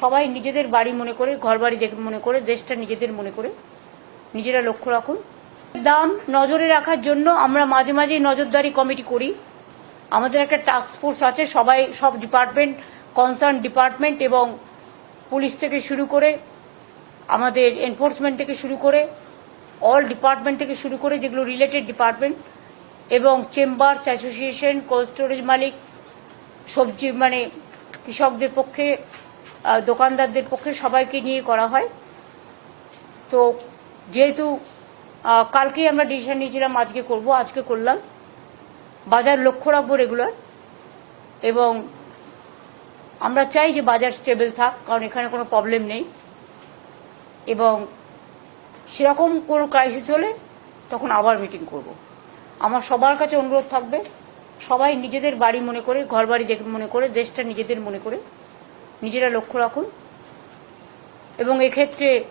সবাই নিজেদের বাড়ি মনে করে ঘর বাড়ি মনে করে, দেশটা নিজেদের মনে করে। নিজেরা লক্ষ্য রাখুন। দাম নজরে রাখার জন্য আমরা মাঝে মাঝে নজরদারি কমিটি করি। আমাদের একটা টাস্ক ফোর্স আছে, সবাই, সব ডিপার্টমেন্ট কনসার্ন ডিপার্টমেন্ট এবং পুলিশ থেকে শুরু করে, আমাদের এনফোর্সমেন্ট থেকে শুরু করে অল ডিপার্টমেন্ট থেকে শুরু করে যেগুলো রিলেটেড ডিপার্টমেন্ট এবং চেম্বার্স অ্যাসোসিয়েশন কোল্ড স্টোরেজ মালিক, সবজি মানে কৃষকদের পক্ষে দোকানদারদের পক্ষে সবাইকে নিয়ে করা হয়। তো যেহেতু কালকেই আমরা ডিসিশন নিয়েছিলাম, আজকে করব, আজকে করলাম। বাজার লক্ষ্য রাখব রেগুলার এবং আমরা চাই যে বাজার স্টেবল থাক, কারণ এখানে কোনো প্রবলেম নেই। এবং সেরকম কোনো ক্রাইসিস হলে তখন আবার মিটিং করব। আমার সবার কাছে অনুরোধ থাকবে, সবাই নিজেদের বাড়ি মনে করে ঘর বাড়ি মনে করে, দেশটা নিজেদের মনে করে। নিজেরা লক্ষ্য রাখুন। এবং এক্ষেত্রে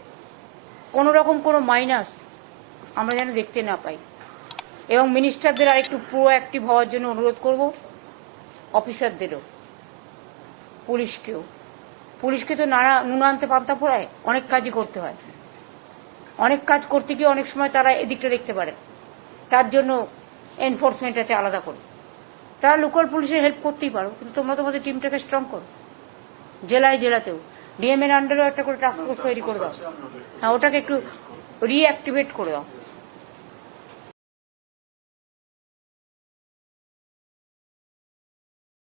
কোনো রকম কোনো মাইনাস আমরা যেন দেখতে না পাই। এবং মিনিস্টারদের আরেকটু প্রো অ্যাক্টিভ হওয়ার জন্য অনুরোধ করব, অফিসারদেরও, পুলিশকেও। পুলিশকে তো নানা নুন আনতে পান্তা ফোড়ায় অনেক কাজই করতে হয়। অনেক কাজ করতে গিয়ে অনেক সময় তারা এদিকটা দেখতে পারে। তার জন্য এনফোর্সমেন্ট আছে আলাদা করে। তারা লোকাল পুলিশের হেল্প করতেই পারো, কিন্তু তোমরা তোমাদের টিমটাকে স্ট্রং করো। জেলায় জেলাতেও। ডিএম এর আন্ডারেও একটা করে টাস্ক ফোর্স তৈরি করে দাও। হ্যাঁ ওটাকে একটু রিঅ্যাক্টিভেট করে দাও।